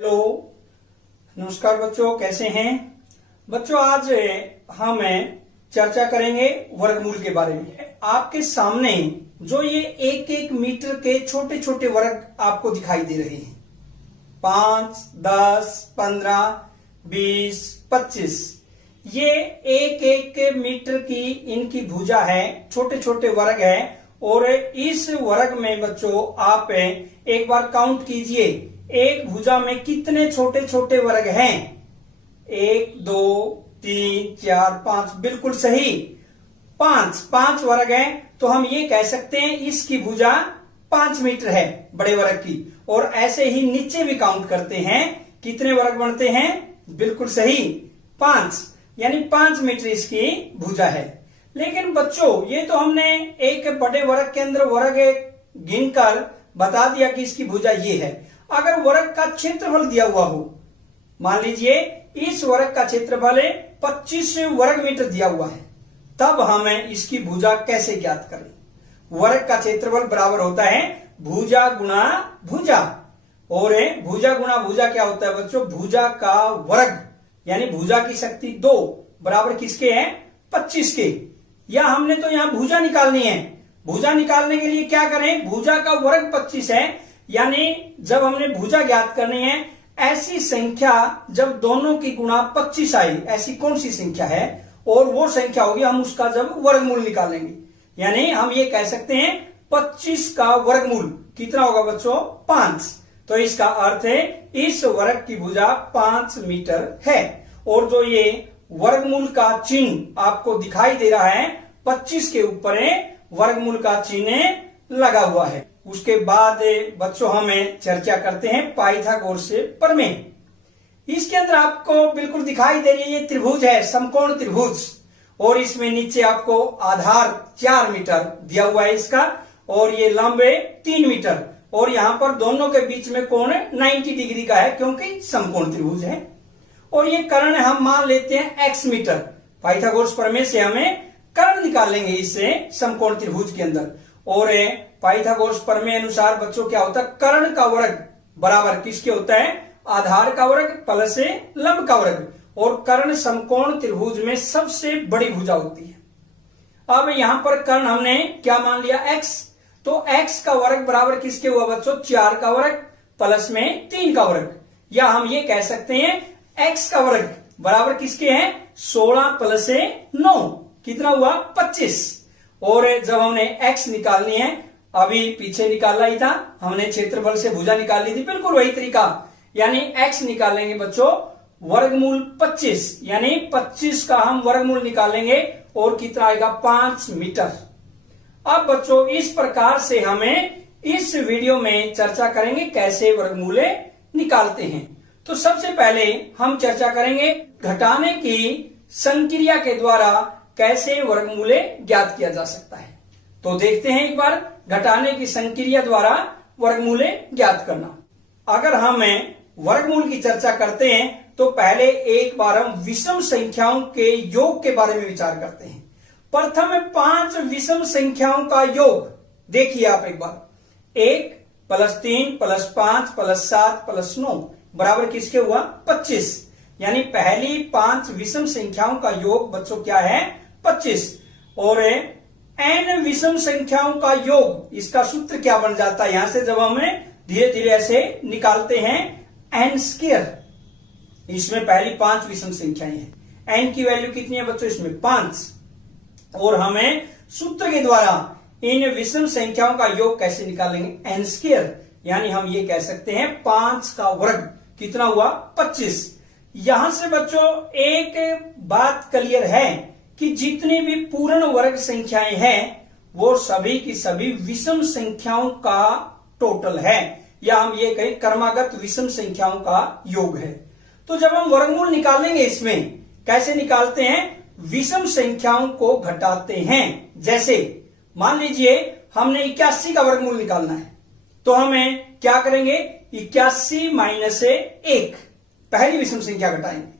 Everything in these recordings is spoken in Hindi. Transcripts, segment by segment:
हेलो, नमस्कार बच्चों, कैसे हैं बच्चों। आज हम चर्चा करेंगे वर्गमूल के बारे में। आपके सामने जो ये एक एक मीटर के छोटे छोटे वर्ग आपको दिखाई दे रहे हैं, 5, 10, 15, 20, 25, ये एक एक मीटर की इनकी भुजा है, छोटे छोटे वर्ग है। और इस वर्ग में बच्चों आप एक बार काउंट कीजिए, एक भुजा में कितने छोटे छोटे वर्ग हैं। 1, 2, 3, 4, 5, बिल्कुल सही, 5 वर्ग हैं। तो हम ये कह सकते हैं इसकी भुजा 5 मीटर है बड़े वर्ग की। और ऐसे ही नीचे भी काउंट करते हैं, कितने वर्ग बनते हैं, बिल्कुल सही 5, यानी 5 मीटर इसकी भुजा है। लेकिन बच्चों ये तो हमने एक बड़े वर्ग के अंदर वर्ग गिनकर बता दिया कि इसकी भुजा ये है। अगर वर्ग का क्षेत्रफल दिया हुआ हो, मान लीजिए इस वर्ग का क्षेत्रफल 25 वर्ग मीटर दिया हुआ है, तब हमें इसकी भुजा कैसे ज्ञात करें। वर्ग का क्षेत्रफल बराबर होता है भुजा गुणा भुजा। और भुजा गुणा भुजा क्या होता है बच्चों, भुजा का वर्ग, यानी भुजा की शक्ति 2 बराबर किसके है, 25 के। या हमने तो यहां भुजा निकालनी है, भुजा निकालने के लिए क्या करें, भुजा का वर्ग 25 है, यानी जब हमने भुजा ज्ञात करनी है, ऐसी संख्या जब दोनों की गुणा 25 आई, ऐसी कौन सी संख्या है, और वो संख्या होगी हम उसका जब वर्गमूल निकालेंगे। यानी हम ये कह सकते हैं 25 का वर्गमूल कितना होगा बच्चों, 5। तो इसका अर्थ है इस वर्ग की भुजा 5 मीटर है। और जो ये वर्गमूल का चिन्ह आपको दिखाई दे रहा है, 25 के ऊपर वर्गमूल का चिन्ह लगा हुआ है। उसके बाद बच्चों हमें चर्चा करते हैं पाइथागोरस प्रमेय। इसके अंदर आपको बिल्कुल दिखाई दे रही है, ये त्रिभुज है, समकोण त्रिभुज। और इसमें नीचे आपको आधार 4 मीटर दिया हुआ है इसका, और ये लंबे 3 मीटर। और यहां पर दोनों के बीच में कोण 90 डिग्री का है, क्योंकि समकोण त्रिभुज है। और ये कर्ण हम मान लेते हैं x मीटर। पाइथागोरस प्रमेय से हमें कर्ण निकालेंगे इससे समकोण त्रिभुज के अंदर। और पाइथागोरस प्रमेय अनुसार बच्चों क्या होता है, कर्ण का वर्ग बराबर किसके होता है, आधार का वर्ग प्लस लंब का वर्ग। और कर्ण समकोण त्रिभुज में सबसे बड़ी भुजा होती है। अब यहां पर कर्ण हमने क्या मान लिया, x। तो x का वर्ग बराबर किसके हुआ बच्चों, 4 का वर्ग प्लस में 3 का वर्ग। या हम ये कह सकते हैं x का वर्ग बराबर किसके हैं, 16 प्लस 9 कितना हुआ, 25। और जब हमने x निकालनी है, अभी पीछे निकाला ही था हमने, क्षेत्रफल से भुजा निकाल ली थी, बिल्कुल वही तरीका। यानी x निकालेंगे बच्चों वर्गमूल 25, यानी 25 का हम वर्गमूल निकालेंगे और कितना आएगा, 5 मीटर। अब बच्चों इस प्रकार से हमें इस वीडियो में चर्चा करेंगे कैसे वर्गमूल निकालते हैं। तो सबसे पहले हम चर्चा करेंगे घटाने की संक्रिया के द्वारा कैसे वर्गमूल ज्ञात किया जा सकता है। तो देखते हैं एक बार घटाने की संक्रिया द्वारा वर्गमूल ज्ञात करना। अगर हम वर्गमूल की चर्चा करते हैं तो पहले एक बार हम विषम संख्याओं के योग के बारे में विचार करते हैं। प्रथम 5 विषम संख्याओं का योग देखिए आप एक बार, 1 + 3 + 5 + 7 + 9 बराबर किसके हुआ, 25। यानी पहली 5 विषम संख्याओं का योग बच्चों क्या है, 25। और n विषम संख्याओं का योग, इसका सूत्र क्या बन जाता है, यहां से जब हम धीरे धीरे ऐसे निकालते हैं n²। इसमें पहली 5 विषम संख्याएं हैं, n की वैल्यू कितनी है बच्चों, इसमें 5। और हमें सूत्र के द्वारा इन विषम संख्याओं का योग कैसे निकालेंगे, n²। यानी हम ये कह सकते हैं 5 का वर्ग कितना हुआ, 25। यहां से बच्चों एक बात क्लियर है कि जितनी भी पूर्ण वर्ग संख्याएं हैं वो सभी की सभी विषम संख्याओं का टोटल है, या हम ये कहें क्रमागत विषम संख्याओं का योग है। तो जब हम वर्गमूल निकालेंगे इसमें कैसे निकालते हैं, विषम संख्याओं को घटाते हैं। जैसे मान लीजिए हमने 81 का वर्गमूल निकालना है, तो हमें क्या करेंगे, 81 - 1 पहली विषम संख्या घटाएंगे,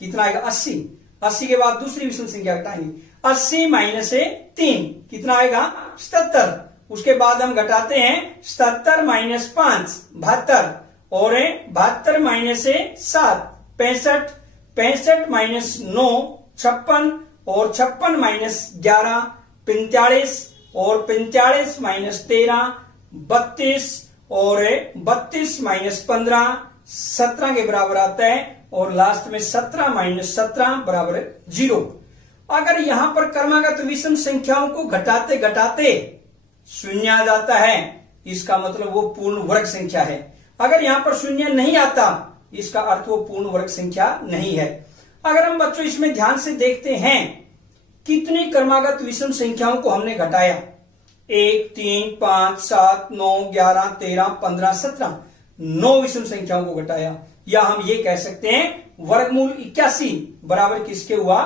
कितना आएगा, 80। 80 के बाद दूसरी विषम संख्या घटाएंगे, 80 - 3 कितना आएगा, 77। उसके बाद हम घटाते हैं 77 - 5 72। और 72 माइनस 7 65, 65 माइनस 9 56, और 56 माइनस 11 45, और 45 माइनस 13 32, और 32 माइनस 15 17 के बराबर आता है, और लास्ट में 17 माइनस 17 बराबर 0। अगर यहां पर क्रमागत विषम संख्याओं को घटाते घटाते शून्य आ जाता है, इसका मतलब वो पूर्ण वर्ग संख्या है। अगर यहां पर शून्य नहीं आता, इसका अर्थ वो पूर्ण वर्ग संख्या नहीं है। अगर हम बच्चों इसमें ध्यान से देखते हैं कितनी क्रमागत विषम संख्याओं को हमने घटाया, 1 3 5 7 9 11 13 15 17, 9 विषम संख्याओं को घटाया, या हम ये कह सकते हैं वर्गमूल 81 बराबर किसके हुआ,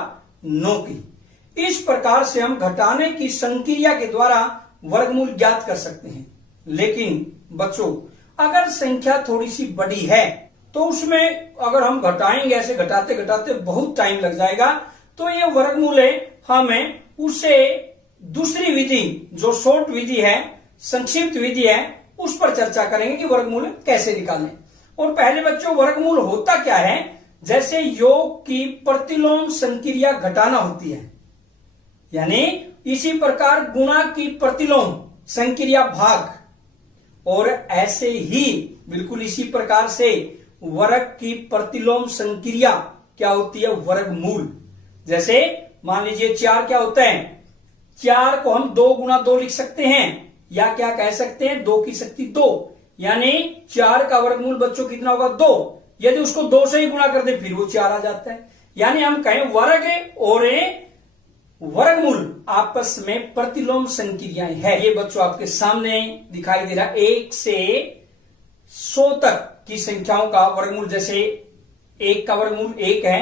9 की। इस प्रकार से हम घटाने की संक्रिया के द्वारा वर्गमूल ज्ञात कर सकते हैं। लेकिन बच्चों अगर संख्या थोड़ी सी बड़ी है तो उसमें अगर हम घटाएंगे, ऐसे घटाते घटाते बहुत टाइम लग जाएगा, तो ये वर्गमूल हमें उसे दूसरी विधि जो शॉर्ट विधि है, संक्षिप्त विधि है, उस पर चर्चा करेंगे कि वर्गमूल कैसे निकालें। और पहले बच्चों वर्गमूल होता क्या है, जैसे योग की प्रतिलोम संक्रिया घटाना होती है, यानी इसी प्रकार गुणा की प्रतिलोम संक्रिया भाग, और ऐसे ही बिल्कुल इसी प्रकार से वर्ग की प्रतिलोम संक्रिया क्या होती है, वर्गमूल। जैसे मान लीजिए 4 क्या होता है, 4 को हम 2 गुणा 2 लिख सकते हैं, या क्या कह सकते हैं 2 की शक्ति 2, यानी 4 का वर्गमूल बच्चों कितना होगा 2। यदि उसको 2 से ही गुणा कर दे फिर वो 4 आ जाता है। यानी हम कहें वर्ग और वर्गमूल आपस में प्रतिलोम संक्रियाएं है। ये बच्चों आपके सामने दिखाई दे रहा है 1 से 100 तक की संख्याओं का वर्गमूल। जैसे 1 का वर्गमूल 1 है,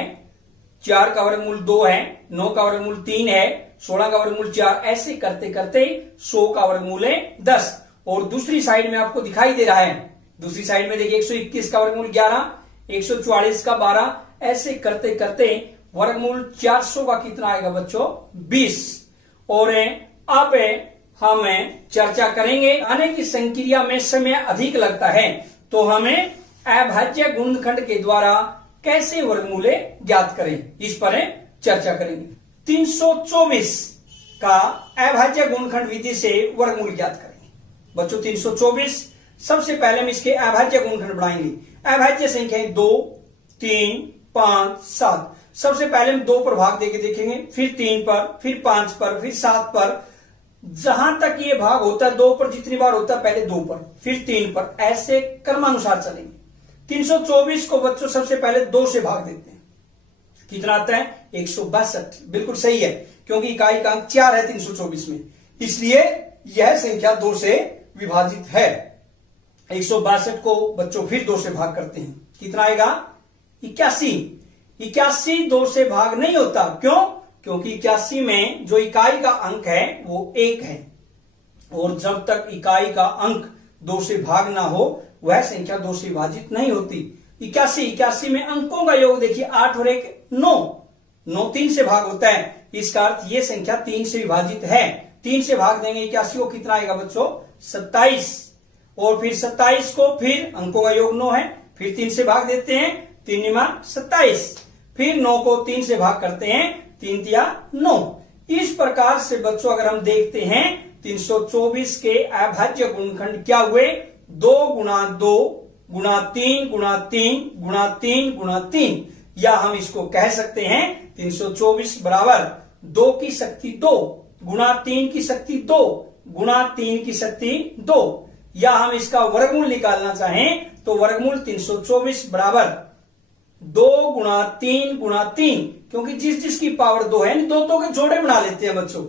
4 का वर्गमूल 2 है, 9 का वर्गमूल 3 है, 16 का वर्गमूल 4, ऐसे करते करते 100 का वर्गमूल है 10। और दूसरी साइड में आपको दिखाई दे रहा है, दूसरी साइड में देखिए 121 का वर्गमूल 11, 144 का 12, ऐसे करते करते वर्गमूल 400 का कितना आएगा बच्चों 20। और अब हम चर्चा करेंगे आने की संक्रिया में समय अधिक लगता है, तो हमें अभाज्य गुणनखंड के द्वारा कैसे वर्गमूल ज्ञात करें, इस पर चर्चा करेंगे। 324 का अभाज्य गुणनखंड विधि से वर्गमूल ज्ञात करेंगे। बच्चों 324 सबसे पहले हम इसके अभाज्य गुणनखंड बनाएंगे। अभाज्य संख्याएं 2 3 5 7। सबसे पहले हम 2 पर भाग देके देखेंगे, फिर 3 पर, फिर 5 पर, फिर 7 पर। जहां तक ये भाग होता है 2 पर जितनी बार होता है पहले 2 पर, फिर 3 पर, ऐसे क्रमानुसार चलेंगे। 324 को बच्चों सबसे पहले 2 से भाग देते हैं, कितना आता है 162। बिल्कुल सही है, क्योंकि इकाई का अंक 4 है 324 में, इसलिए यह संख्या 2 से विभाजित है। 162 को बच्चों फिर 2 से भाग करते हैं, कितना आएगा 81। 81 2 से भाग नहीं होता, क्यों? क्योंकि 81 में जो इकाई का अंक है वो 1 है, और जब तक इकाई का अंक 2 से भाग ना हो वह संख्या 2 से विभाजित नहीं होती। 81 में अंकों का योग देखिए 8 और 1 9, 9 3 से भाग होता है, इसका अर्थ ये संख्या 3 से विभाजित है। 3 से भाग देंगे 81 को, कितना आएगा बच्चों 27। और फिर 27 को फिर अंकों का योग 9 है, फिर 3 से भाग देते हैं, 3 9 27, फिर 9 को 3 से भाग करते हैं, 3 तिया 9। इस प्रकार से बच्चों अगर हम देखते हैं 324 के अभाज्य गुणनखंड क्या हुए, 2 गुणा 2 गुणा 3 गुणा 3 गुणा 3 गुणा 3, या हम इसको कह सकते हैं 324 बराबर 2 की शक्ति 2 गुणा 3 की शक्ति 2 गुणा 3 की शक्ति 2, या हम इसका वर्गमूल निकालना चाहें तो वर्गमूल 324 बराबर 2 गुणा 3 गुणा 3, क्योंकि जिस जिसकी पावर 2 है दो के जोड़े बना लेते हैं बच्चों।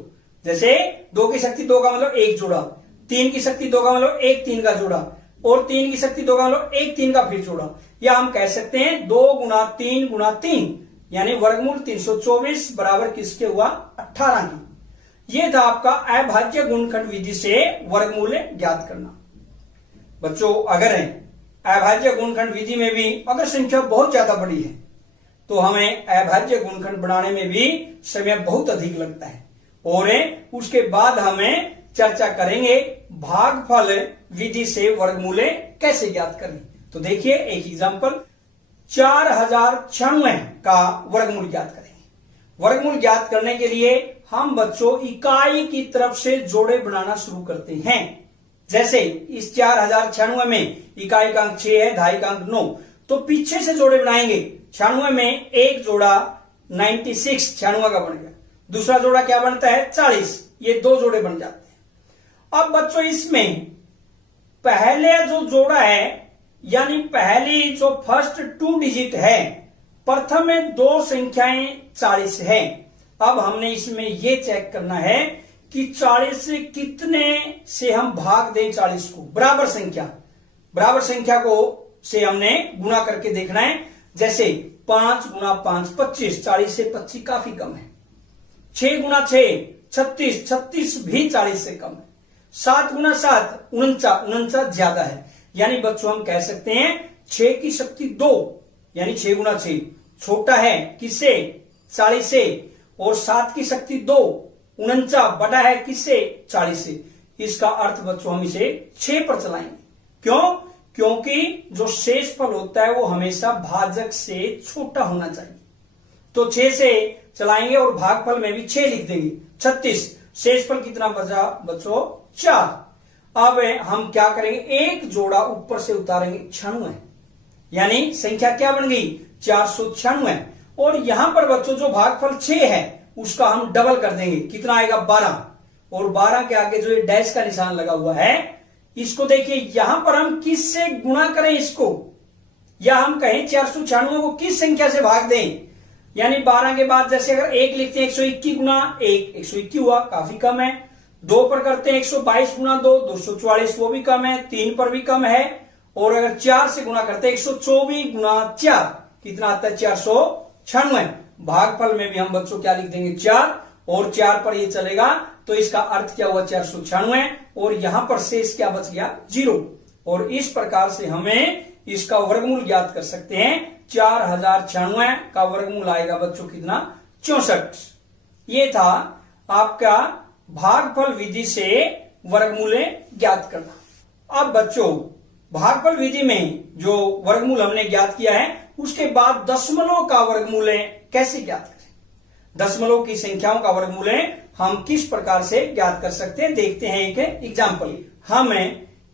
जैसे 2 की शक्ति 2 का मतलब 1 जोड़ा, 3 की शक्ति 2 का मतलब 1 3 का जोड़ा, और 3 की शक्ति 2 का मतलब 1 3 का फिर जोड़ा, या हम कह सकते हैं 2 गुणा 3 गुणा 3, यानी वर्गमूल 324 बराबर किसके हुआ 18 की। यह था आपका अभाज्य गुणनखंड विधि से वर्गमूल ज्ञात करना। बच्चों अगर अभाज्य गुणनखंड विधि में भी अगर संख्या बहुत ज्यादा बड़ी है तो हमें अभाज्य गुणनखंड बनाने में भी समय बहुत अधिक लगता है, और उसके बाद हमें चर्चा करेंगे भागफल विधि से वर्गमूल कैसे ज्ञात करें। तो देखिए एक एग्जाम्पल, 4096 का वर्गमूल ज्ञात करेंगे। वर्गमूल ज्ञात करने के लिए हम बच्चों इकाई की तरफ से जोड़े बनाना शुरू करते हैं। जैसे इस 4096 में इकाई का अंक 6 है, दहाई का अंक 9, तो पीछे से जोड़े बनाएंगे। 96 में एक जोड़ा 96 96 का बन गया, दूसरा जोड़ा क्या बनता है 40, ये दो जोड़े बन जाते हैं। अब बच्चों इसमें पहले जो जोड़ा है यानी पहली जो फर्स्ट 2 डिजिट है, प्रथम में दो संख्याएं 40 है। अब हमने इसमें यह चेक करना है कि 40 से कितने से हम भाग दें 40 को, बराबर संख्या को से हमने गुणा करके देखना है। जैसे 5 गुना 5 25, 40 से 25 काफी कम है। 6 गुना 6 36, 36 भी 40 से कम है। 7 गुना 7 49, 49 ज्यादा है। यानी बच्चों हम कह सकते हैं 6 की शक्ति 2, यानी 6 गुना 6 छोटा है किससे 40 से, और 7 की शक्ति 2 49 बड़ा है किससे 40 से। इसका अर्थ बच्चों हम इसे 6 पर चलाएंगे। क्यों? क्योंकि जो शेषफल होता है वो हमेशा भाजक से छोटा होना चाहिए। तो 6 से चलाएंगे और भागफल में भी 6 लिख देंगे, 36। शेषफल कितना बचा बच्चों 4। अब हम क्या करेंगे, एक जोड़ा ऊपर से उतारेंगे 96, यानी संख्या क्या बन गई 496। और यहां पर बच्चों जो भागफल 6 है उसका हम डबल कर देंगे, कितना आएगा 12। और 12 के आगे जो ये डैश का निशान लगा हुआ है, इसको देखिए यहां पर हम किस से गुणा करें इसको, या हम कहें 496 को किस संख्या से भाग दें। यानी 12 के बाद जैसे अगर 1 लिखते हैं 121 गुना 1 121 हुआ, काफी कम है। 2 पर करते हैं 122 गुना 2 244, वो भी कम है। 3 पर भी कम है। और अगर 4 से गुणा करते हैं 124 गुना 4, कितना आता है 496। भागफल में भी हम बच्चों क्या लिख देंगे 4, और 4 पर ये चलेगा तो इसका अर्थ क्या हुआ 496, और यहां पर शेष क्या बच गया 0। और इस प्रकार से हमें इसका वर्गमूल ज्ञात कर सकते हैं। 4096 का वर्गमूल आएगा बच्चों कितना 64। ये था आपका भागफल विधि से वर्गमूल ज्ञात करना। अब बच्चों भागफल विधि में जो वर्गमूल हमने ज्ञात किया है, उसके बाद दशमलव का वर्गमूल कैसे ज्ञात करें। दशमलव की संख्याओं का वर्गमूल हम किस प्रकार से ज्ञात कर सकते हैं, देखते हैं एक एग्जाम्पल। हम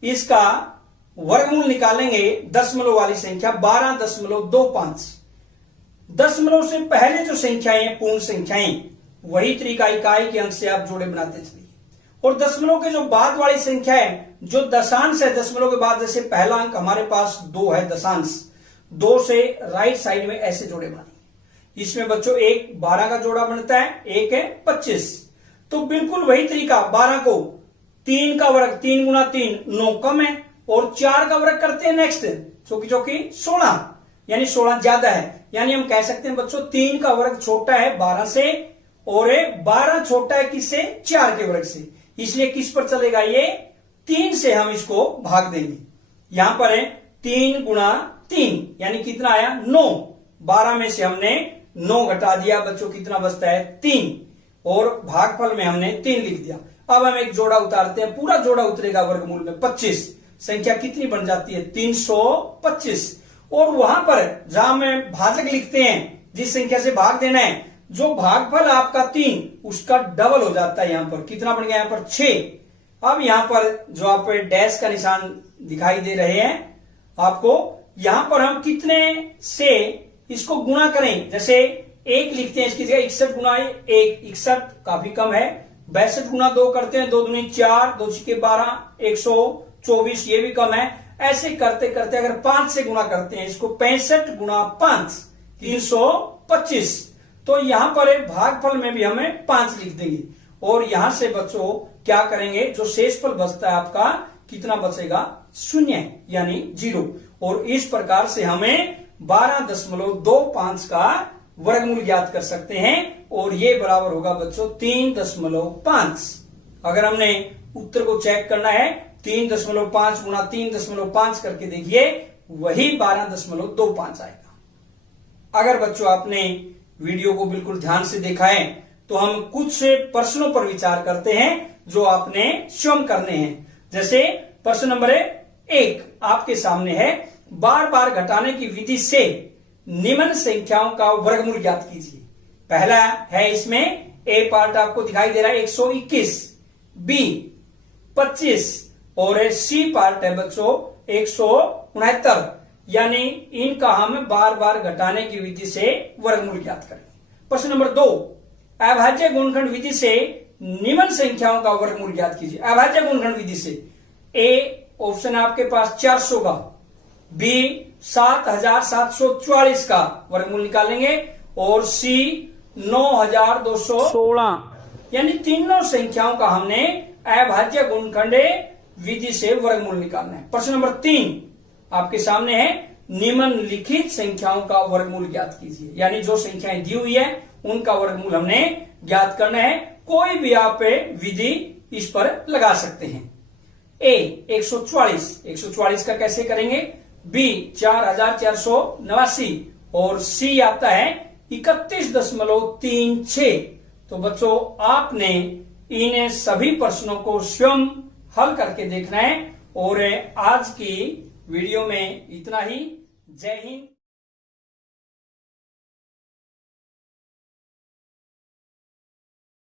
इसका वर्गमूल निकालेंगे दशमलव वाली संख्या 12.25। दशमलव से पहले जो संख्याएं पूर्ण संख्याएं, वही तरीका इकाई के अंक से आप जोड़े बनाते चलिए। और दशमलव के जो बाद वाली संख्या है, जो दशांश है, दशमलव के बाद जैसे पहला अंक हमारे पास 2 है, दशांश 2 से राइट साइड में ऐसे जोड़े बनाएंगे। इसमें बच्चों एक 12 का जोड़ा बनता है, एक है 25। तो बिल्कुल वही तरीका 12 को 3 का वर्ग 3 गुना 3 9 कम है, और 4 का वर्ग करते हैं नेक्स्ट चौकी 16, यानी 16 ज्यादा है। यानी हम कह सकते हैं बच्चों 3 का वर्ग छोटा है 12 से, और 12 छोटा है किससे 4 के वर्ग से। इसलिए किस पर चलेगा ये 3 से हम इसको भाग देंगे। यहां पर है 3 गुना 3, यानी कितना आया 9। 12 में से हमने 9 घटा दिया बच्चों, कितना बचता है 3, और भागफल में हमने 3 लिख दिया। अब हम एक जोड़ा उतारते हैं, पूरा जोड़ा उतरेगा वर्गमूल में 25। संख्या कितनी बन जाती है 325। और वहां पर जहां हमें भाजक लिखते हैं, जिस संख्या से भाग देना है, जो भागफल आपका 3 उसका डबल हो जाता है। यहां पर कितना बन गया यहां पर 6। अब यहां पर जो आप डैश का निशान दिखाई दे रहे हैं आपको, यहां पर हम कितने से इसको गुणा करें। जैसे 1 लिखते हैं, इसकी जगह 61 गुना 1 61, काफी कम है। 62 गुना 2 करते हैं, 2 दूनी 4 2 छिके 12 124, ये भी कम है। ऐसे करते करते अगर 5 से गुणा करते हैं इसको, 65 गुना 5 325। तो यहां पर भागफल में भी हमें 5 लिख देंगे। और यहां से बच्चों क्या करेंगे, जो शेषफल बचता है आपका कितना बचेगा 0, यानी 0। और इस प्रकार से हमें 12.25 का वर्गमूल ज्ञात कर सकते हैं, और ये बराबर होगा बच्चों 3.5। अगर हमने उत्तर को चेक करना है 3.5 गुना 3.5 करके देखिए, वही 12.25 आएगा। अगर बच्चों आपने वीडियो को बिल्कुल ध्यान से देखा है, तो हम कुछ प्रश्नों पर विचार करते हैं जो आपने स्वयं करने हैं। जैसे प्रश्न नंबर 1 आपके सामने है, बार बार घटाने की विधि से निम्न संख्याओं का वर्गमूल ज्ञात कीजिए। पहला है इसमें ए पार्ट आपको दिखाई दे रहा है 121, बी 25 और सी पार्ट है बच्चों 169, यानी इनका हम बार बार घटाने की विधि से वर्गमूल ज्ञात करें। प्रश्न नंबर 2, अभाज्य गुणनखंड विधि से निम्न संख्याओं का वर्गमूल ज्ञात कीजिए। अभाज्य गुणनखंड विधि से ए ऑप्शन आपके पास 400 का, बी 7744 का वर्गमूल निकालेंगे और सी 9216, यानी तीनों संख्याओं का हमने अभाज्य गुणनखंड विधि से वर्गमूल निकालना है। प्रश्न नंबर 3 आपके सामने है, निम्नलिखित संख्याओं का वर्गमूल ज्ञात कीजिए, यानी जो संख्याएं दी हुई है उनका वर्गमूल हमने ज्ञात करना है। कोई भी आप विधि इस पर लगा सकते हैं। ए 144 का कैसे करेंगे, बी 4489 और सी आता है 31.36। तो बच्चों आपने इन सभी प्रश्नों को स्वयं हल करके देखना है। और आज की वीडियो में इतना ही। जय हिंद।